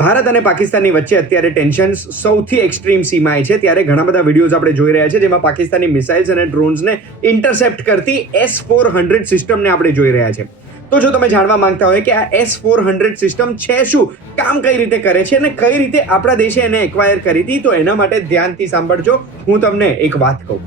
ભારત અને પાકિસ્તાનની વચ્ચે અત્યારે ટેન્શન સૌથી એક્સ્ટ્રીમ સીમાએ છે, ત્યારે ઘણા બધા વિડીયોઝ આપણે જોઈ રહ્યા છે જેમાં પાકિસ્તાની મિસાઇલ્સ અને ડ્રોન્સને ઇન્ટરસેપ્ટ કરતી S-400 સિસ્ટમને આપણે જોઈ રહ્યા છે. તો જો તમે જાણવા માંગતા હોય કે આ S-400 સિસ્ટમ છે શું, કામ કઈ રીતે કરે છે અને કઈ રીતે આપણા દેશે એને એક્વાયર કરી હતી, તો એના માટે ધ્યાનથી સાંભળજો. હું તમને એક વાત કહું.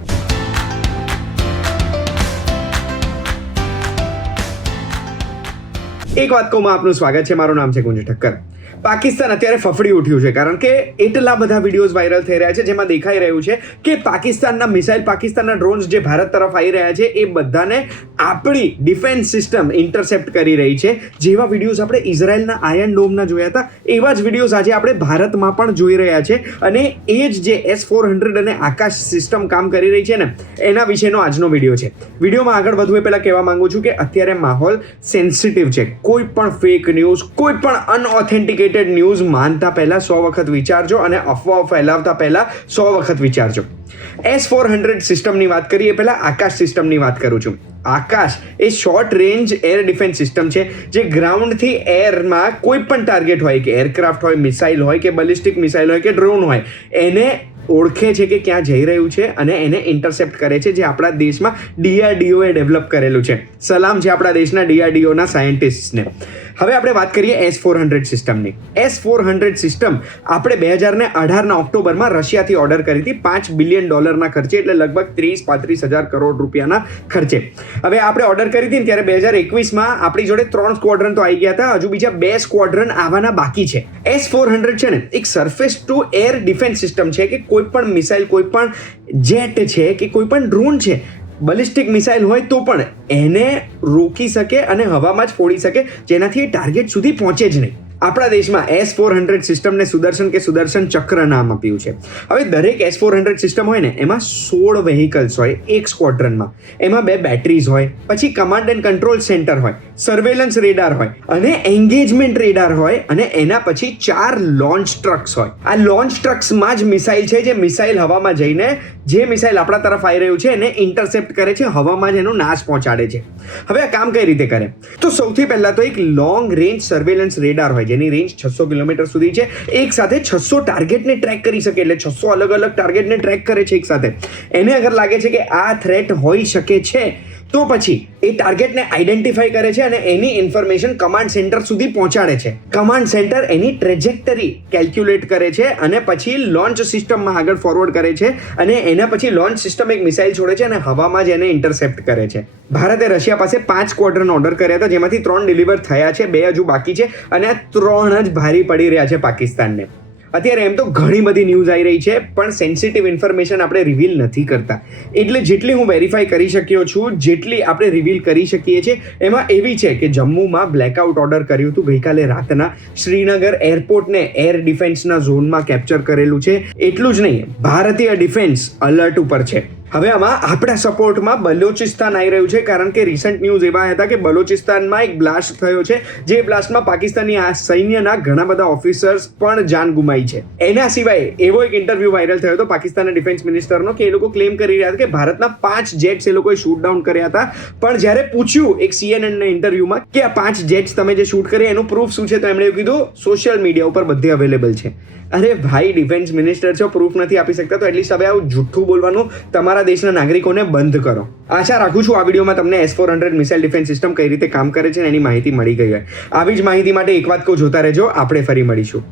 એક વાત કહું, આપનું સ્વાગત છે. મારું નામ છે કુંજ ઠક્કર. પાકિસ્તાન અત્યારે ફફડી ઉઠ્યું છે કારણ કે એટલા બધા વિડીયોઝ વાયરલ થઈ રહ્યા છે જેમાં દેખાઈ રહ્યું છે કે પાકિસ્તાનના મિસાઇલ, પાકિસ્તાનના ડ્રોન્સ જે ભારત તરફ આવી રહ્યા છે એ બધાને આપણી ડિફેન્સ સિસ્ટમ ઇન્ટરસેપ્ટ કરી રહી છે. જેવા વિડીયોઝ આપણે ઇઝરાયલના આયર્ન ડોમના જોયા હતા, એવા જ વિડીયોઝ આજે આપણે ભારતમાં પણ જોઈ રહ્યા છે. અને એ જ જે S-400 અને આકાશ સિસ્ટમ કામ કરી રહી છે ને, એના વિશેનો આજનો વિડીયો છે. વિડીયોમાં આગળ વધવું એ પહેલાં કહેવા માંગુ છું કે અત્યારે માહોલ સેન્સિટિવ છે. કોઈ પણ ફેક ન્યૂઝ, કોઈ પણ અનઓથેન્ટિકેટેડ ન્યૂઝ માનતા પહેલા 100 વખત વિચારજો અને અફવાઓ ફેલાવતા પહેલા 100 વખત વિચારજો. S-400 સિસ્ટમની વાત કરીએ પહેલા આકાશ સિસ્ટમની વાત કરું છું. આકાશ એ short range air defence system છે જે ગ્રાઉન્ડથી એરમાં કોઈ પણ ટાર્ગેટ હોય, કે એરક્રાફ્ટ હોય, મિસાઇલ હોય, કે બેલિસ્ટિક મિસાઇલ હોય, કે ડ્રોન હોય, એને ઓળખે છે કે ક્યાં જઈ રહ્યું છે અને એને ઇન્ટરસેપ્ટ કરે છે. જે આપણા દેશમાં DRDOએ ડેવલપ કરેલું છે. સલામ છે આપણા દેશના DRDOના સાયન્ટિસ્ટને. હવે આપણે વાત કરીએ S-400 સિસ્ટમની. S-400 સિસ્ટમ આપણે 2018ના ઓક્ટોબરમાં રશિયાથી ઓર્ડર કરી હતી $5 બિલિયન ખર્ચે, એટલે લગભગ 30-35 હજાર કરોડ રૂપિયાના ખર્ચે. હવે આપણે ઓર્ડર કરી હતી ત્યારે 2021માં આપણી જોડે 3 સ્ક્વોડ્રન તો આવી ગયા હતા, હજુ બીજા 2 સ્ક્વોડ્રન આવવાના બાકી છે. S-400 છે ને એક surface two air defence system છે કે કોઈ પણ મિસાઇલ, કોઈ પણ જેટ છે કે કોઈ પણ ડ્રોન છે, બેલિસ્ટિક મિસાઇલ હોય તો પણ એને રોકી શકે અને હવામાં જ ફોડી શકે, જેનાથી એ ટાર્ગેટ સુધી પહોંચે જ નહીં. આપણા દેશમાં S-400 સિસ્ટમને સુદર્શન કે સુદર્શન ચક્ર નામ આપ્યું છે. હવે દરેક S-400 સિસ્ટમ હોય ને એમાં 16 વ્હીકલ્સ હોય એક સ્ક્વોડ્રનમાં. એમાં 2 બેટરીઝ હોય, પછી કમાન્ડ એન્ડ કંટ્રોલ સેન્ટર હોય, સર્વેલન્સ રેડાર હોય અને એન્ગેજમેન્ટ રેડાર હોય, અને એના પછી 4 લોન્ચ ટ્રક્સ હોય. આ લોન્ચ ટ્રક્સમાં જ મિસાઇલ છે, જે મિસાઇલ હવામાં જઈને જે મિસાઇલ આપણા તરફ આવી રહ્યું છે એને ઇન્ટરસેપ્ટ કરે છે, હવામાં જ એનો નાશ પહોંચાડે છે. હવે આ કામ કઈ રીતે કરે? તો સૌથી પહેલા તો એક લોંગ રેન્જ સર્વેલન્સ રેડાર હોય જેની રેન્જ 600 કિલોમીટર સુધી છે. એક સાથે 600 ટાર્ગેટને ટ્રેક કરી શકે, એટલે 600 અલગ અલગ ટાર્ગેટને ટ્રેક કરે છે એક સાથે. એને અગર લાગે છે કે આ થ્રેટ હોઈ શકે છે તો પછી એ ટાર્ગેટને આઈડેન્ટિફાઈ કરે છે અને એની ઇન્ફોર્મેશન કમાન્ડ સેન્ટર સુધી પહોંચાડે છે. કમાન્ડ સેન્ટર એની ટ્રેજેક્ટરી કેલ્ક્યુલેટ કરે છે અને પછી લોન્ચ સિસ્ટમમાં આગળ ફોરવર્ડ કરે છે, અને એના પછી લોન્ચ સિસ્ટમ એક મિસાઇલ છોડે છે અને હવામાં જ એને ઇન્ટરસેપ્ટ કરે છે. ભારતે રશિયા પાસે 5 સ્ક્વોડ્રન ઓર્ડર કર્યા હતા, જેમાંથી 3 ડિલિવર થયા છે, 2 હજુ બાકી છે, અને આ 3 જ ભારી પડી રહ્યા છે પાકિસ્તાનને. અત્યારે એમ તો ઘણી બધી ન્યૂઝ આવી રહી છે, પણ સેન્સિટિવ ઇન્ફોર્મેશન આપણે રિવીલ નથી કરતા. એટલે જેટલી હું વેરીફાઈ કરી શક્યો છું, જેટલી આપણે રિવીલ કરી શકીએ છીએ, એમાં એવી છે કે જમ્મુમાં બ્લેકઆઉટ ઓર્ડર કર્યું હતું ગઈકાલે રાતના. શ્રીનગર એરપોર્ટને એર ડિફેન્સના ઝોનમાં કેપ્ચર કરેલું છે. એટલું જ નહીં, ભારતીય ડિફેન્સ અલર્ટ ઉપર છે. હવે આમાં આપણા સપોર્ટમાં બલોચિસ્તાન આવી રહ્યું છે, કારણ કે રિસન્ટ ન્યૂઝ એવા હતા કે બલોચિસ્તાનમાં એક બ્લાસ્ટ થયો છે, જે બ્લાસ્ટમાં પાકિસ્તાની આ સૈન્યના ઘણા બધા ઓફિસર્સ પણ જાન ગુમાઈ છે. એના સિવાય એવો એક ઇન્ટરવ્યૂ વાયરલ થયો હતો પાકિસ્તાનના ડિફેન્સ મિનિસ્ટરનો, કે એ લોકો ક્લેમ કરી રહ્યા હતા કે ભારતના 5 જેટ્સ એ લોકોએ શૂટ ડાઉન કર્યા હતા. પણ જ્યારે પૂછ્યું એક CNN ઇન્ટરવ્યુમાં કે આ 5 જેટ્સ તમે જે શૂટ કર્યા એનું પ્રૂફ શું છે, તો એમણે કીધું સોશિયલ મીડિયા ઉપર બધે અવેલેબલ છે. અરે ભાઈ, ડિફેન્સ મિનિસ્ટર છો, પ્રૂફ નથી આપી શકતા તો એટલીસ્ટ હવે આવું જુઠ્ઠું બોલવાનું તમારા દેશના નાગરિકોને બંધ કરો. આશા રાખું છું આ વિડીયોમાં તમને S-400 મિસાઇલ ડિફેન્સ સિસ્ટમ કઈ રીતે કામ કરે છે એની માહિતી મળી ગઈ હોય. આવી જ માહિતી માટે એક વાત કહું, જોતા રહેજો. આપણે ફરી મળીશું.